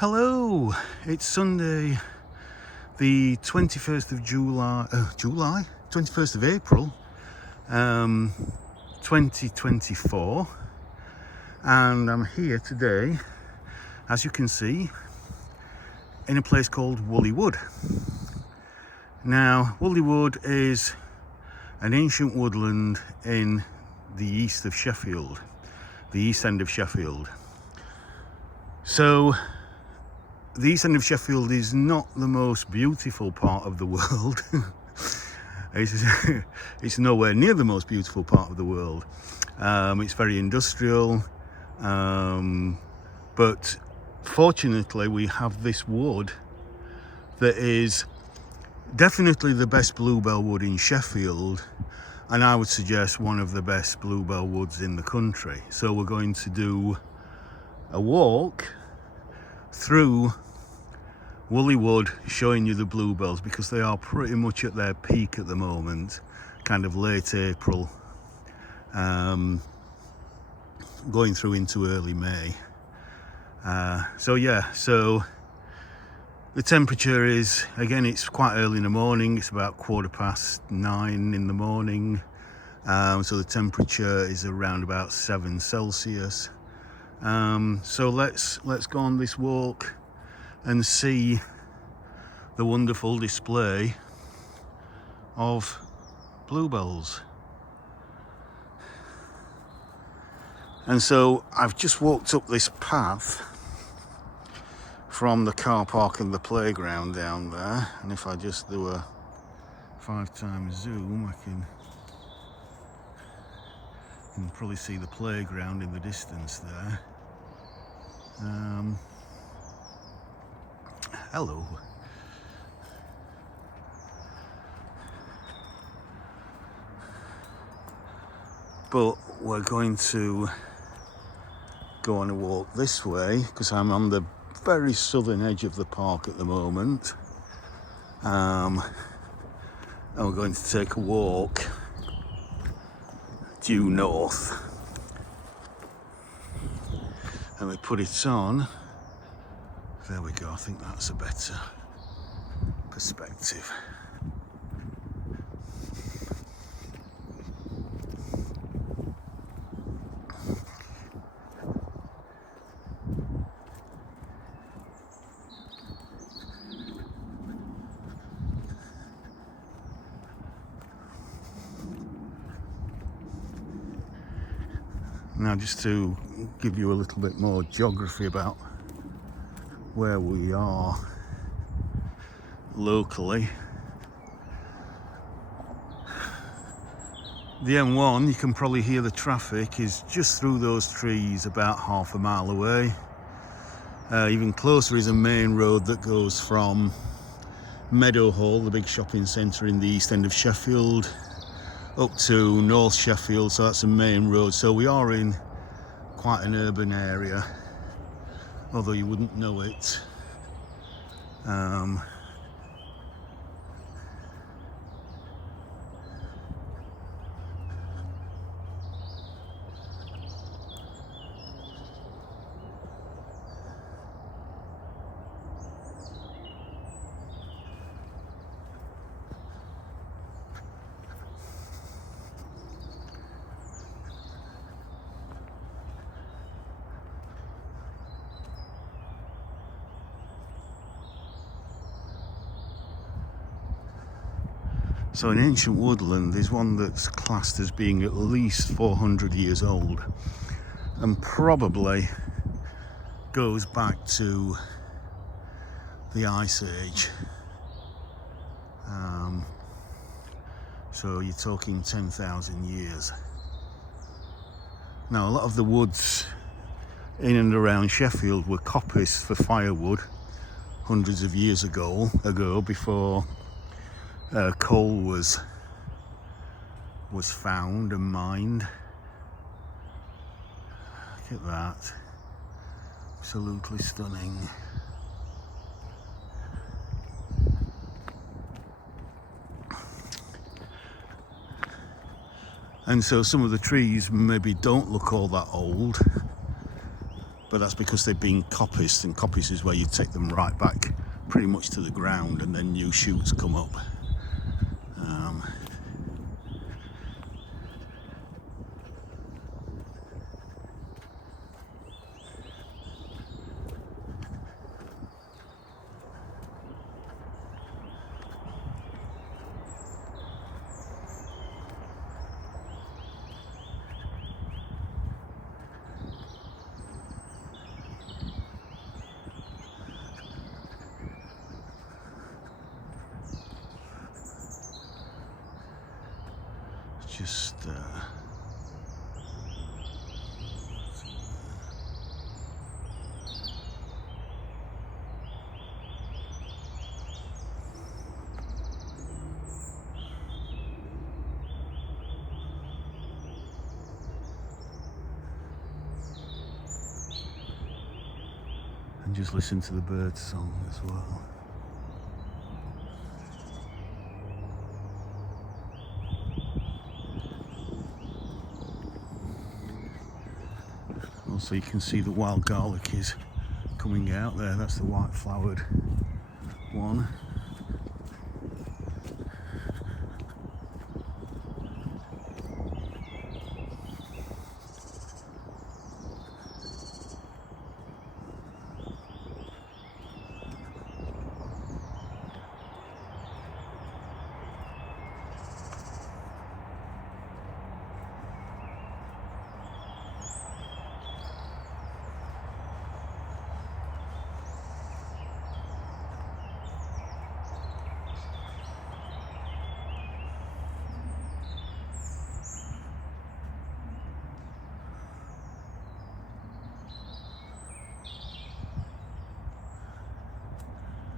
Hello, it's Sunday the 21st of July, 21st of April 2024, and I'm here today, as you can see, in a place called Woolley Wood. Now, Woolley Wood is an ancient woodland in the east of Sheffield, the east end of Sheffield. So the east end of Sheffield is not the most beautiful part of the world. It's nowhere near the most beautiful part of the world. It's very industrial, but fortunately we have this wood that is definitely the best bluebell wood in Sheffield, and I would suggest one of the best bluebell woods in the country. So we're going to do a walk through Woolley Wood, showing you the bluebells, because they are pretty much at their peak at the moment, kind of late April, going through into early May. So the temperature is, again, it's quite early in the morning, it's about 9:15 in the morning, so the temperature is around about 7 Celsius. So let's go on this walk and see the wonderful display of bluebells. And so I've just walked up this path from the car park and the playground down there, and if I just do a 5x zoom, I can probably see the playground in the distance there. Hello. But we're going to go on a walk this way because I'm on the very southern edge of the park at the moment. And we're going to take a walk due north. And we put it on. There we go, I think that's a better perspective. Now, just to give you a little bit more geography about where we are locally. The M1, you can probably hear the traffic, is just through those trees about half a mile away. Even closer is a main road that goes from Meadowhall, the big shopping centre in the east end of Sheffield, up to North Sheffield, so that's a main road. So we are in quite an urban area, although you wouldn't know it. So an ancient woodland is one that's classed as being at least 400 years old, and probably goes back to the Ice Age. So you're talking 10,000 years. Now, a lot of the woods in and around Sheffield were coppice for firewood hundreds of years ago, before coal was found and mined. Look at that, absolutely stunning. And so some of the trees maybe don't look all that old, but that's because they've been coppiced, and coppice is where you take them right back pretty much to the ground and then new shoots come up. Just and just listen to the bird song as well. Also, you can see the wild garlic is coming out there. That's the white flowered one.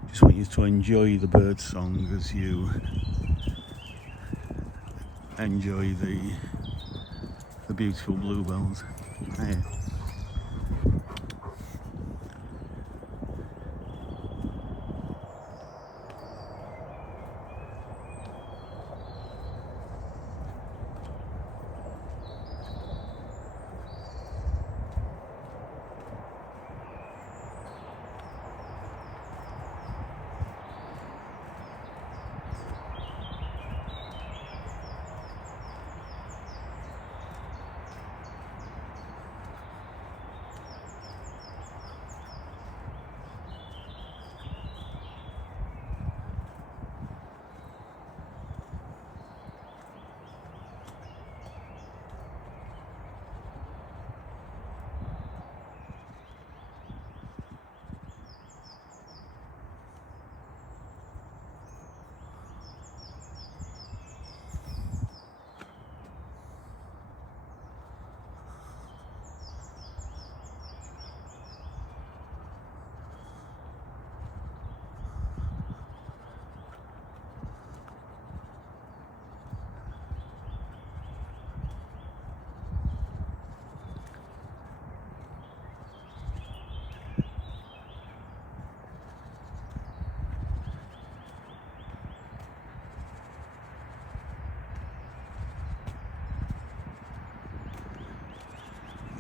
Just want you to enjoy the bird song as you enjoy the beautiful bluebells. Hey.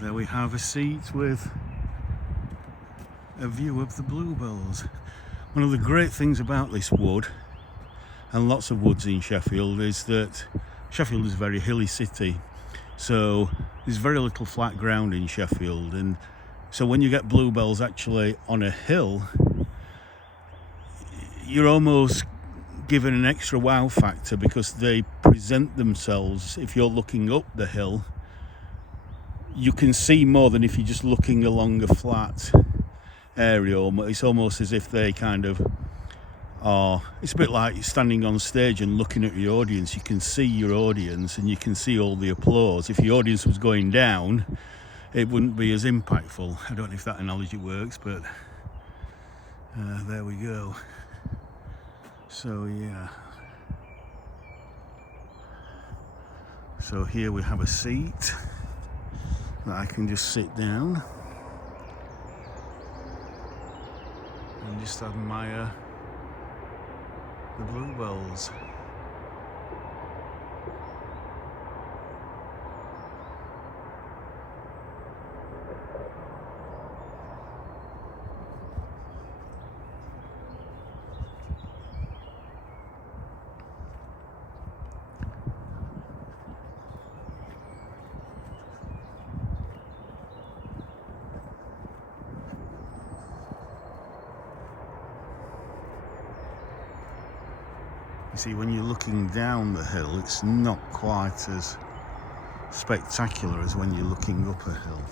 There we have a seat with a view of the bluebells. One of the great things about this wood, and lots of woods in Sheffield, is that Sheffield is a very hilly city, so there's very little flat ground in Sheffield, and so when you get bluebells actually on a hill, you're almost given an extra wow factor because they present themselves. If you're looking up the hill, you can see more than if you're just looking along a flat area. It's almost as if they kind of are, it's a bit like standing on stage and looking at your audience. You can see your audience and you can see all the applause. If the audience was going down, it wouldn't be as impactful. I don't know if that analogy works, but there we go. So yeah, so here we have a seat that I can just sit down and just admire the bluebells. You see, when you're looking down the hill, it's not quite as spectacular as when you're looking up a hill.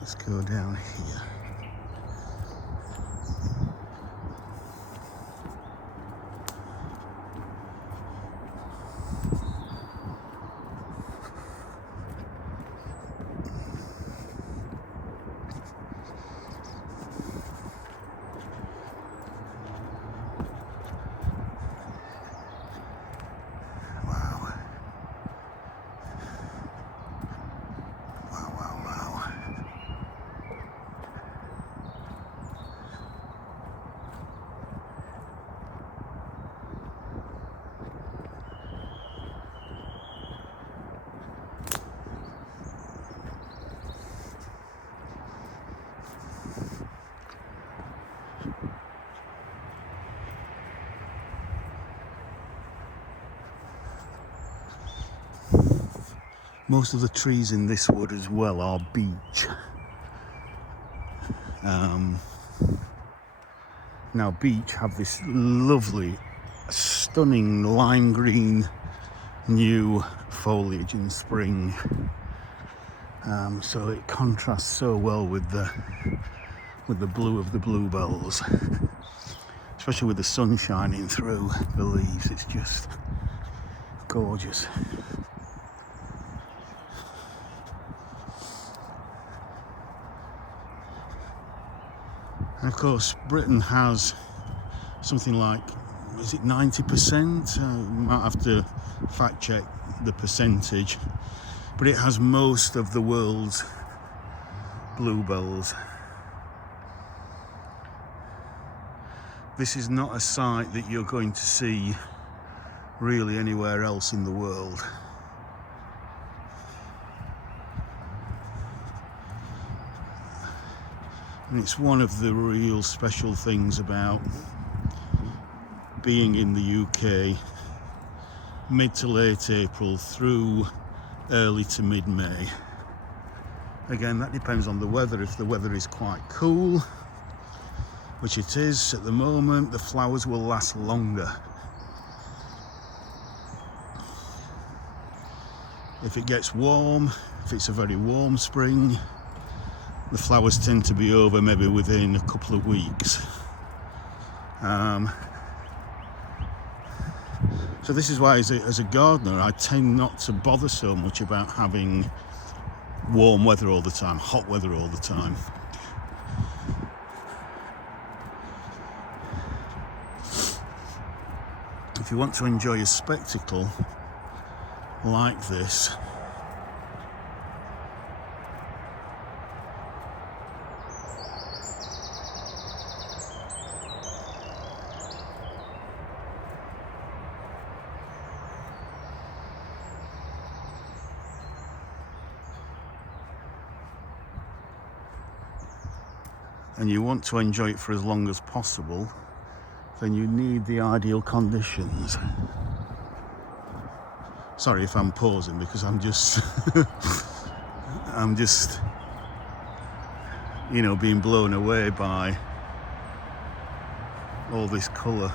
Let's go down here. Most of the trees in this wood as well are beech. Now beech have this lovely, stunning lime green new foliage in spring, so it contrasts so well with the blue of the bluebells, especially with the sun shining through the leaves. It's just gorgeous. And of course, Britain has something like, is it 90%? Might have to fact check the percentage, but it has most of the world's bluebells. This is not a sight that you're going to see really anywhere else in the world. And it's one of the real special things about being in the UK mid to late April through early to mid-May. Again, that depends on the weather. If the weather is quite cool, which it is at the moment, the flowers will last longer. If it gets warm, if it's a very warm spring, the flowers tend to be over maybe within a couple of weeks. So this is why as a gardener I tend not to bother so much about having warm weather all the time, hot weather all the time. If you want to enjoy a spectacle like this, and you want to enjoy it for as long as possible, then you need the ideal conditions. Sorry if I'm pausing, because I'm just I'm just, you know, being blown away by all this colour.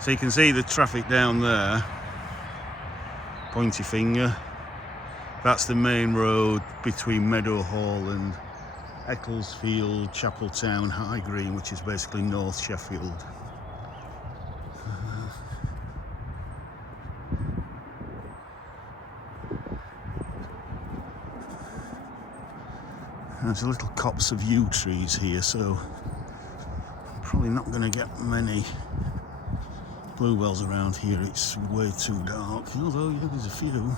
So you can see the traffic down there, pointy finger. That's the main road between Meadowhall and Ecclesfield, Chapeltown, High Green, which is basically North Sheffield. There's a little copse of yew trees here, so I'm probably not going to get many bluebells around here. It's way too dark, although yeah, there's a few.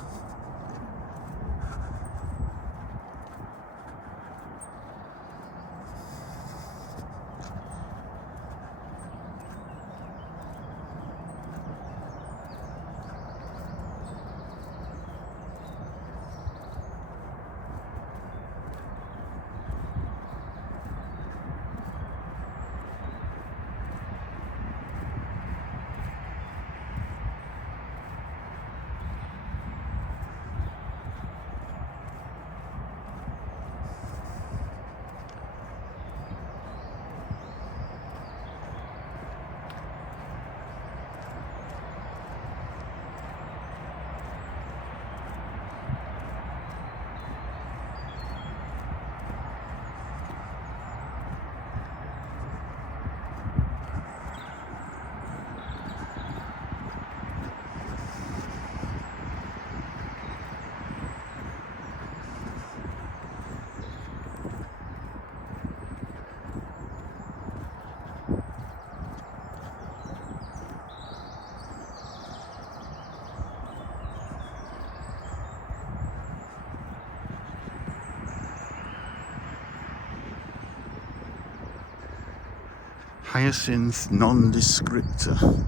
Hyacinth nondescripta.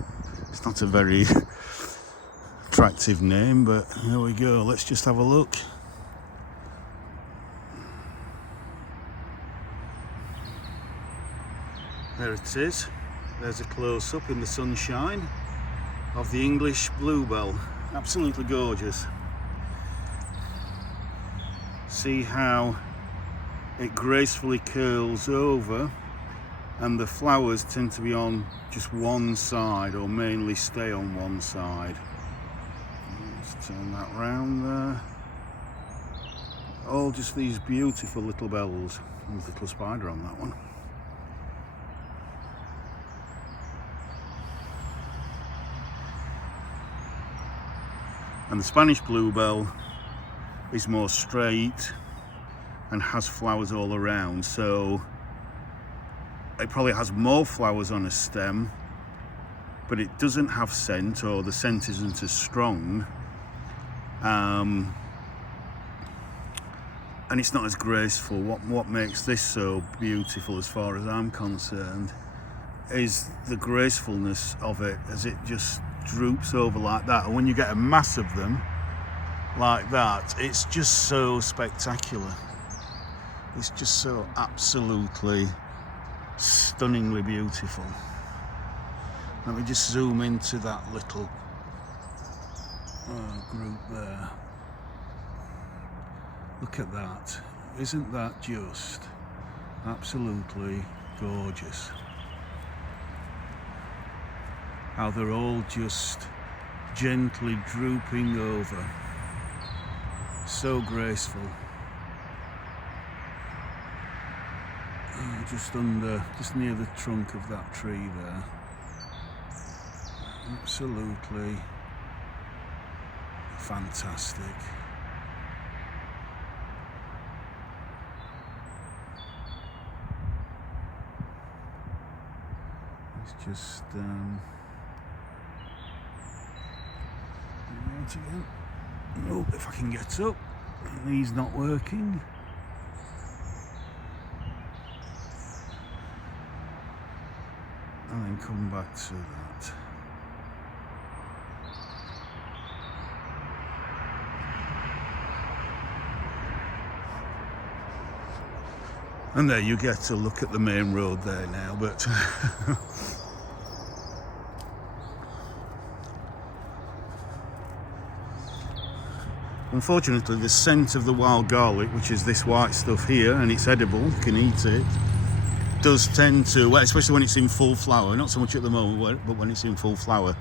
It's not a very attractive name, but here we go. Let's just have a look. There it is. There's a close-up in the sunshine of the English bluebell. Absolutely gorgeous. See how it gracefully curls over, and the flowers tend to be on just one side, or mainly stay on one side. Let's turn that round there. All just these beautiful little bells. There's a little spider on that one. And the Spanish bluebell is more straight and has flowers all around, so it probably has more flowers on a stem, but it doesn't have scent, or the scent isn't as strong, and it's not as graceful. What makes this so beautiful, as far as I'm concerned, is the gracefulness of it, as it just droops over like that. And when you get a mass of them like that, it's just so spectacular. It's just so absolutely stunningly beautiful. Let me just zoom into that little group there. Look at that. Isn't that just absolutely gorgeous? How they're all just gently drooping over. So graceful. Just near the trunk of that tree there. Absolutely fantastic. It's just out again. Oh, if I can get up. He's not working. And then come back to that. And there you get to look at the main road there now, but unfortunately the scent of the wild garlic, which is this white stuff here, and it's edible, you can eat it, does tend to, well, especially when it's in full flower, not so much at the moment, but when it's in full flower,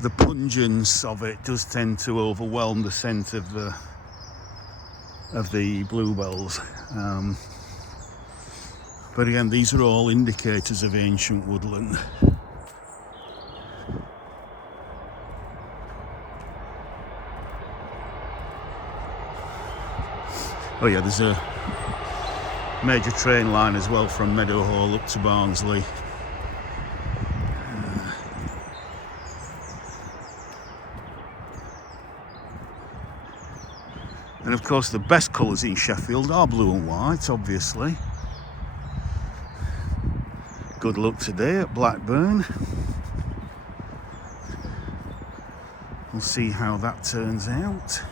the pungence of it does tend to overwhelm the scent of the bluebells. But again, these are all indicators of ancient woodland. Oh yeah, there's a major train line as well from Meadowhall up to Barnsley. And of course the best colours in Sheffield are blue and white, obviously. Good luck today at Blackburn. We'll see how that turns out.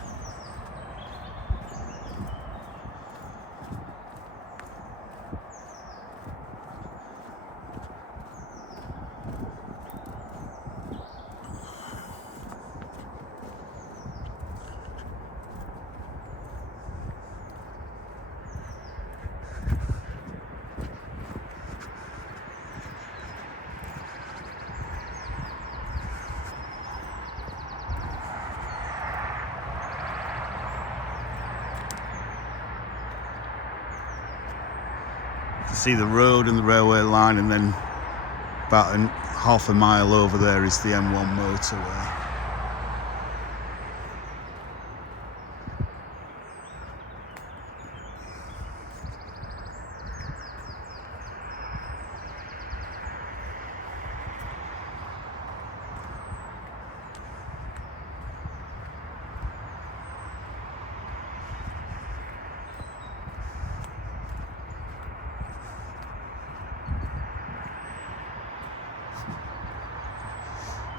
See the road and the railway line, and then about half a mile over there is the M1 motorway.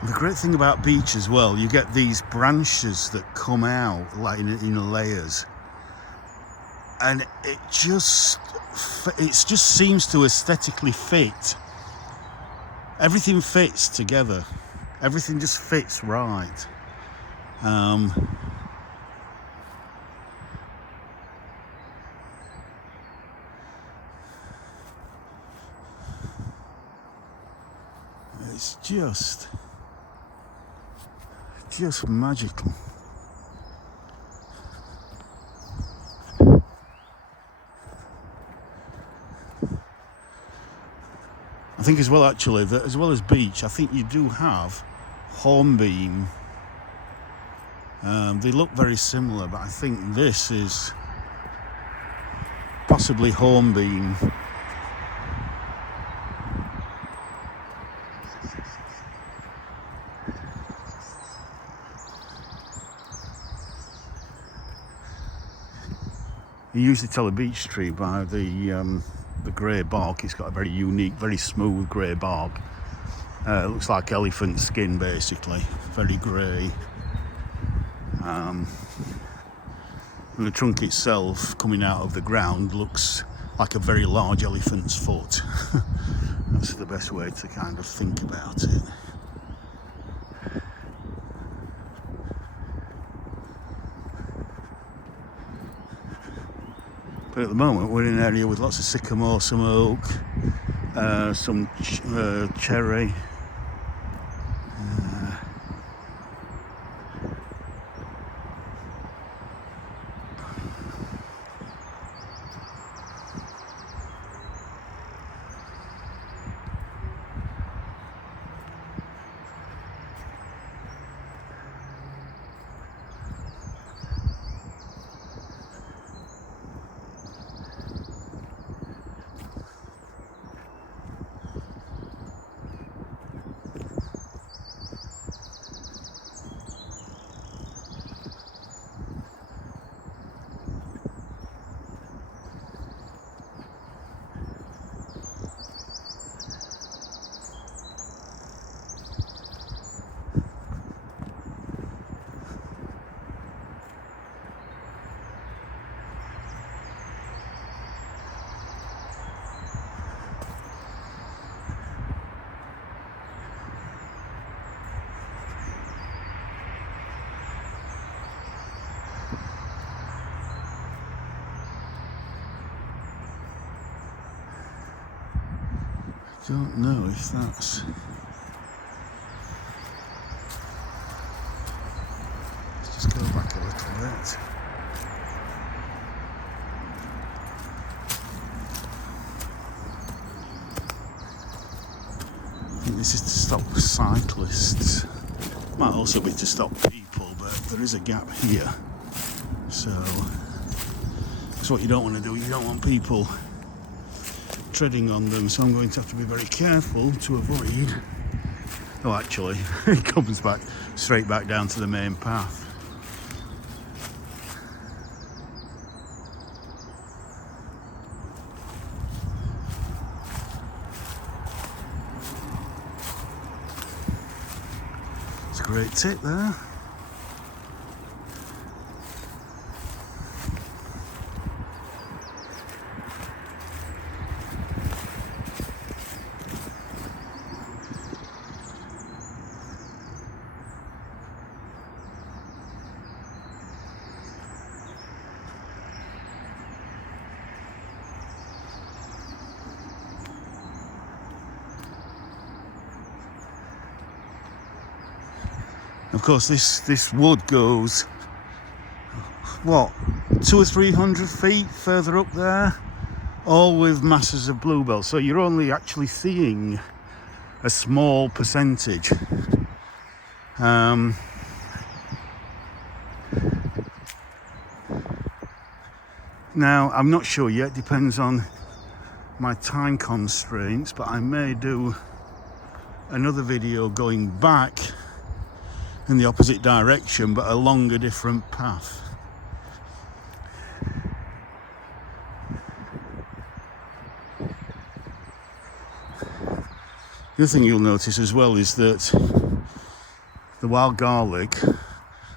The great thing about beech as well, you get these branches that come out like in layers, and it just seems to aesthetically fit. Everything fits together. Everything just fits right. It's just magical. I think as well, actually, that as well as beech, I think you do have hornbeam. They look very similar, but I think this is possibly hornbeam. You usually tell a beech tree by the grey bark. It's got a very unique, very smooth grey bark. It looks like elephant skin, basically, very grey. And the trunk itself, coming out of the ground, looks like a very large elephant's foot. That's the best way to kind of think about it. But at the moment we're in an area with lots of sycamore, some oak, some cherry. Don't know if that's... Let's just go back a little bit. I think this is to stop cyclists. Might also be to stop people, but there is a gap here. So that's what you don't want to do. You don't want people treading on them, so I'm going to have to be very careful to avoid... Oh, actually, it comes back straight back down to the main path. It's a great tip there. Of course, this wood goes, what, 200 or 300 feet further up there, all with masses of bluebells. So you're only actually seeing a small percentage. Now, I'm not sure yet, depends on my time constraints, but I may do another video going back in the opposite direction, but along a different path. The other thing you'll notice as well is that the wild garlic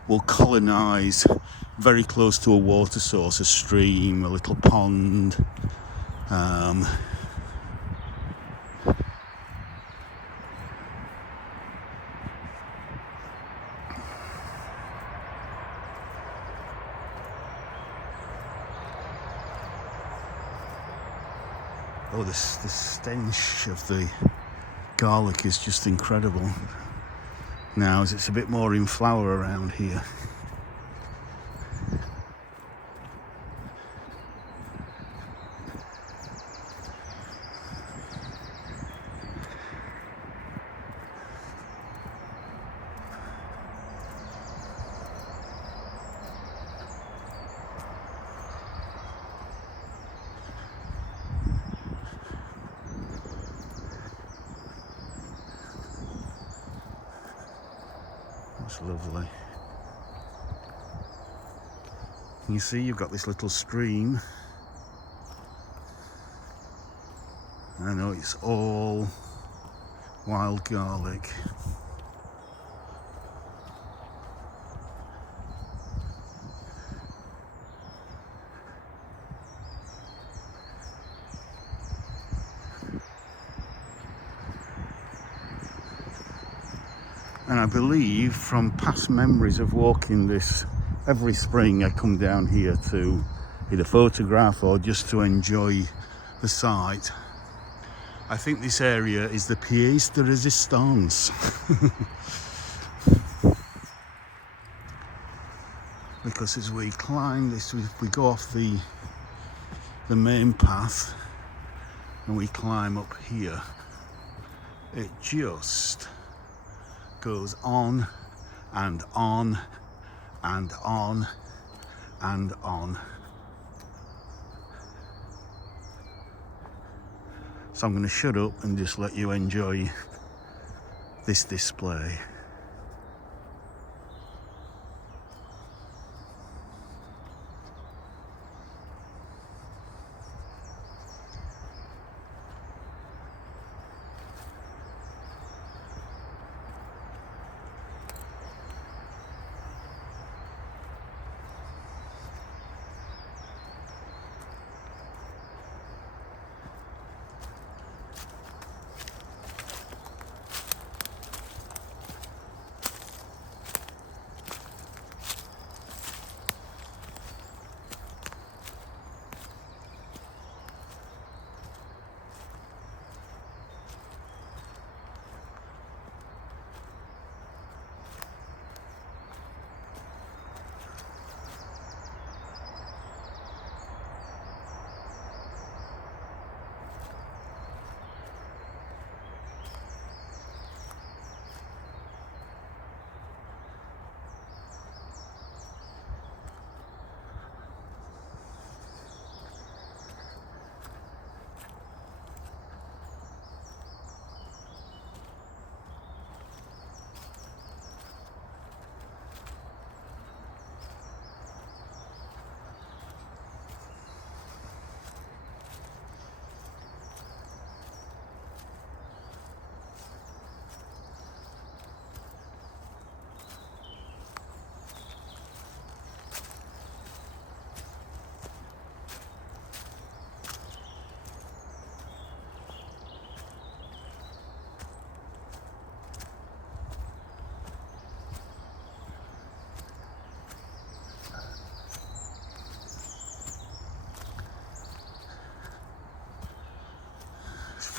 will colonise very close to a water source, a stream, a little pond. Oh, the stench of the garlic is just incredible now, as it's a bit more in flower around here. That's lovely. You see, you've got this little stream. I know it's all wild garlic. And I believe from past memories of walking this, every spring I come down here to either photograph or just to enjoy the sight. I think this area is the pièce de résistance. Because as we climb this, we go off the main path and we climb up here, it just goes on and on and on and on. So I'm going to shut up and just let you enjoy this display.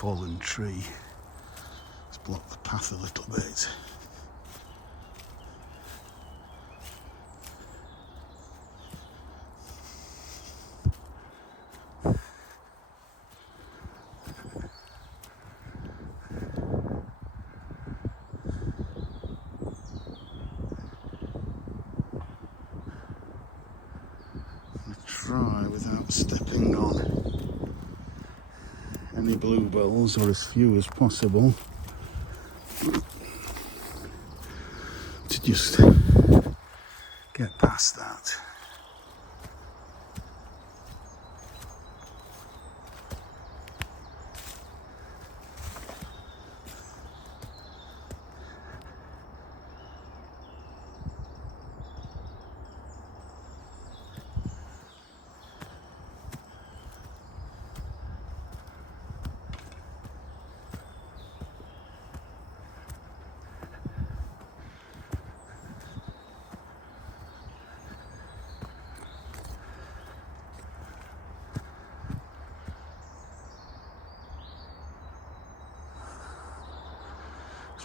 fallen tree. Let's block the path a little bit. Try without stepping on any bluebells, or as few as possible, to just get past that.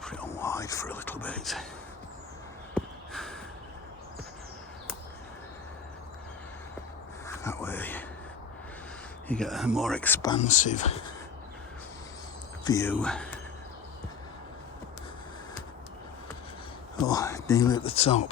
Pretty on wide for a little bit. That way you get a more expansive view. Oh, nearly at the top.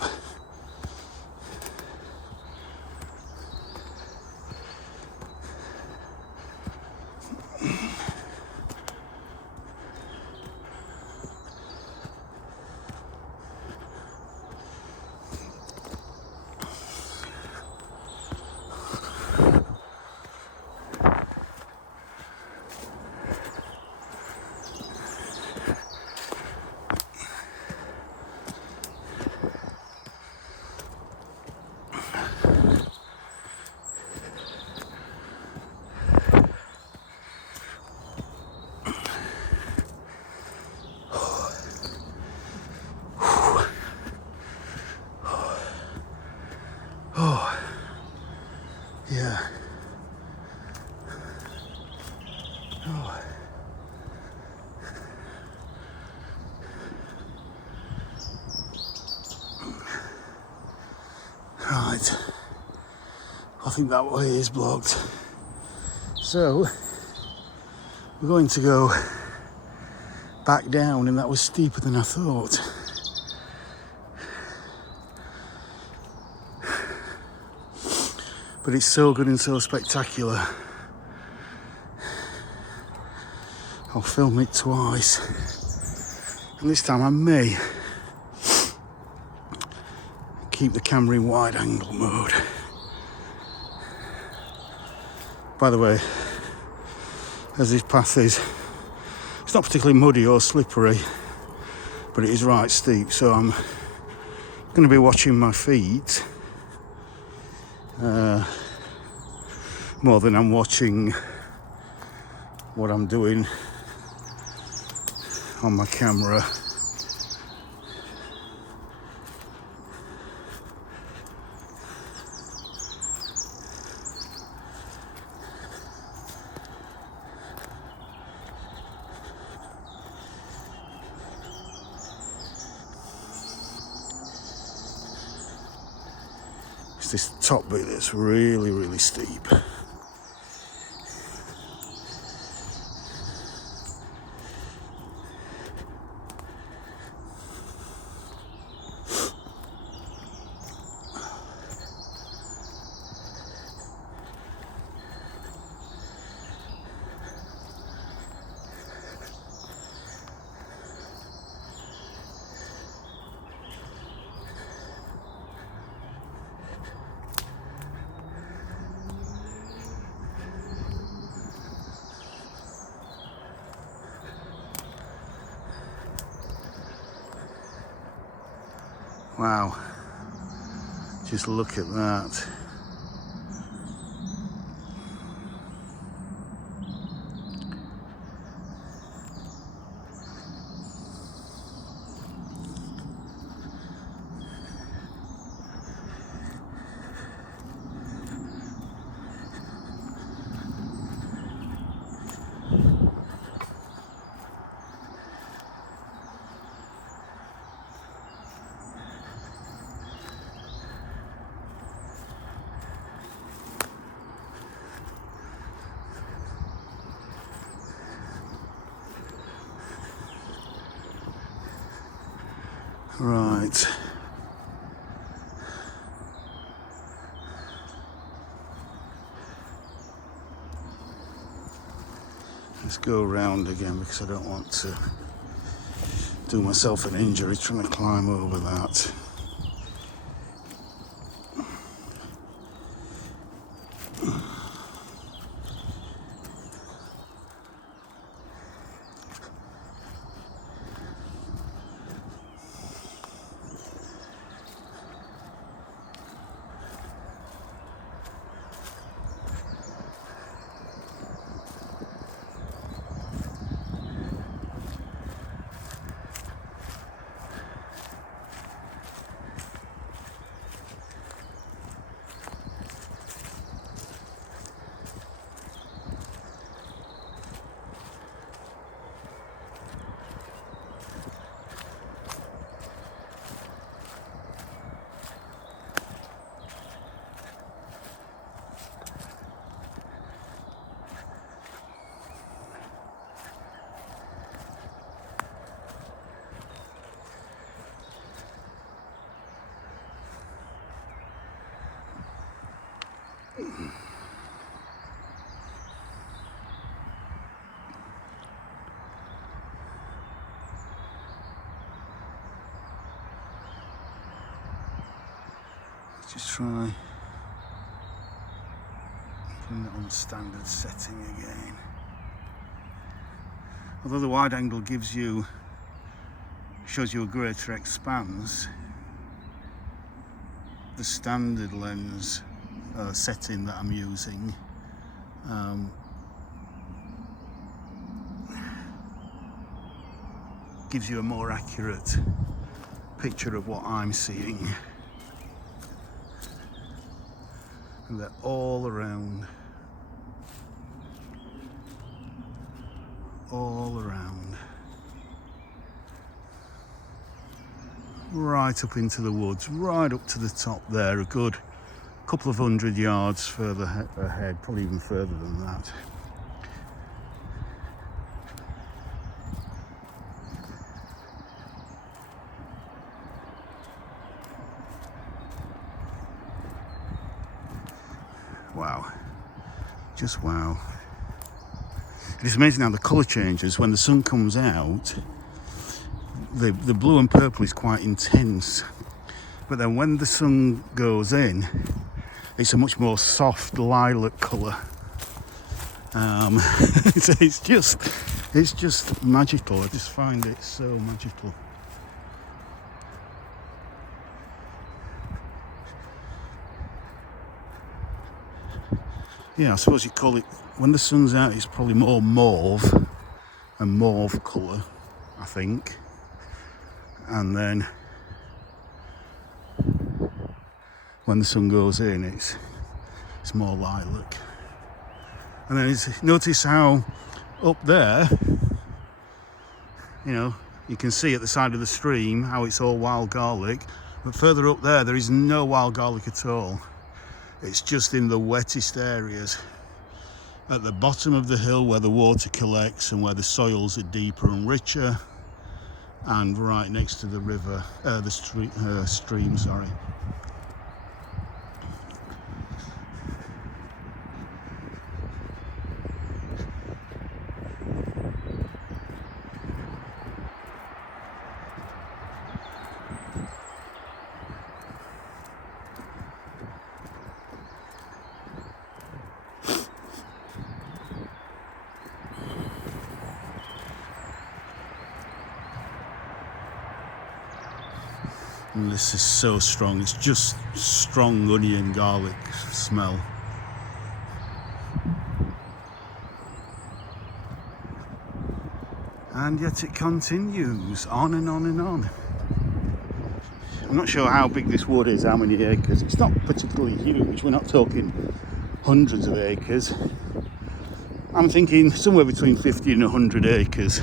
Oh, yeah. Oh. Right. I think that way is blocked. So, we're going to go back down, and that was steeper than I thought. But it's so good and so spectacular. I'll film it twice. And this time I may keep the camera in wide angle mode. By the way, as this path is, it's not particularly muddy or slippery, but it is right steep, so I'm going to be watching my feet more than I'm watching what I'm doing on my camera. It's this top bit that's really, really steep. Wow, just look at that. Right. Let's go around again because I don't want to do myself an injury trying to climb over that. Just try putting it on standard setting again. Although the wide angle shows you a greater expanse, the standard lens setting that I'm using gives you a more accurate picture of what I'm seeing. And they're all around, right up into the woods, right up to the top there, a good couple of 100 yards further ahead, probably even further than that. Wow, just wow. It's amazing how the colour changes when the sun comes out. The blue and purple is quite intense, but then when the sun goes in, it's a much more soft lilac colour. It's just magical. I just find it so magical. Yeah, I suppose you call it, when the sun's out, it's probably more mauve, a mauve colour, I think. And then when the sun goes in, it's more lilac. And then notice how up there, you can see at the side of the stream how it's all wild garlic, but further up there is no wild garlic at all. It's just in the wettest areas at the bottom of the hill where the water collects and where the soils are deeper and richer, and right next to the river, stream, sorry. And this is so strong, it's just strong onion garlic smell. And yet it continues on and on and on. I'm not sure how big this wood is, how many acres. It's not particularly huge, we're not talking hundreds of acres. I'm thinking somewhere between 50 and 100 acres.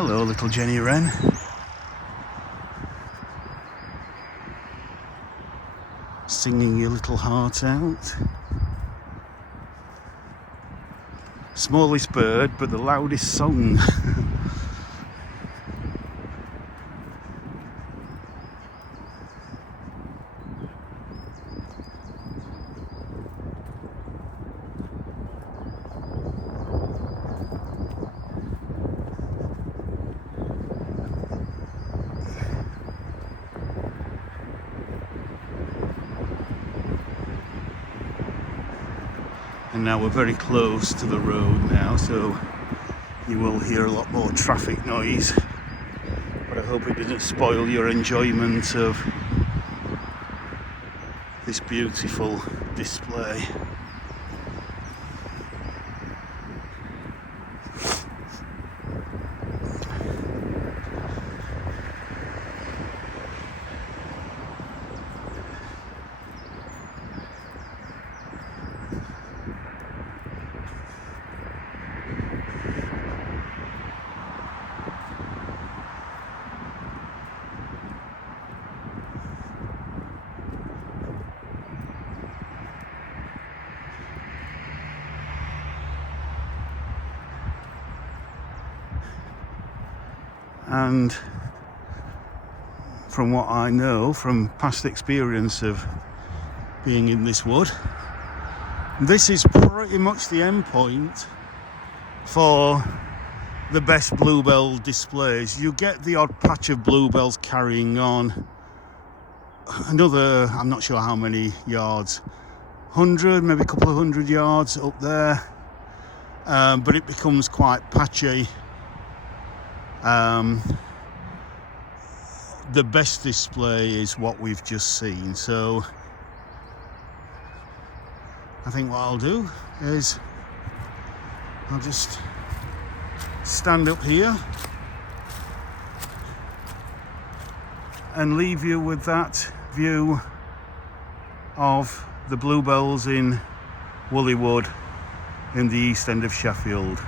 Hello, little Jenny Wren. Singing your little heart out. Smallest bird, but the loudest song. And now we're very close to the road now, so you will hear a lot more traffic noise, but I hope it doesn't spoil your enjoyment of this beautiful display. And from what I know from past experience of being in this wood, this is pretty much the end point for the best bluebell displays. You get the odd patch of bluebells carrying on another, I'm not sure how many yards, 100, maybe a couple of 100 yards up there, but it becomes quite patchy. The best display is what we've just seen, so I think what I'll do is I'll just stand up here and leave you with that view of the bluebells in Woolley Wood in the east end of Sheffield.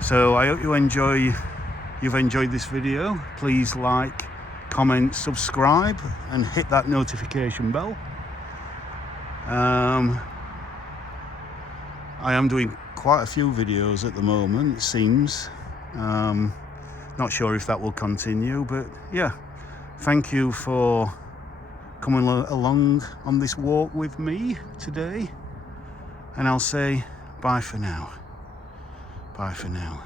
So I hope you've enjoyed this video. Please like, comment, subscribe and hit that notification bell. I am doing quite a few videos at the moment, it seems. Not sure if that will continue, but yeah, thank you for coming along on this walk with me today, and I'll say bye for now. Bye for now.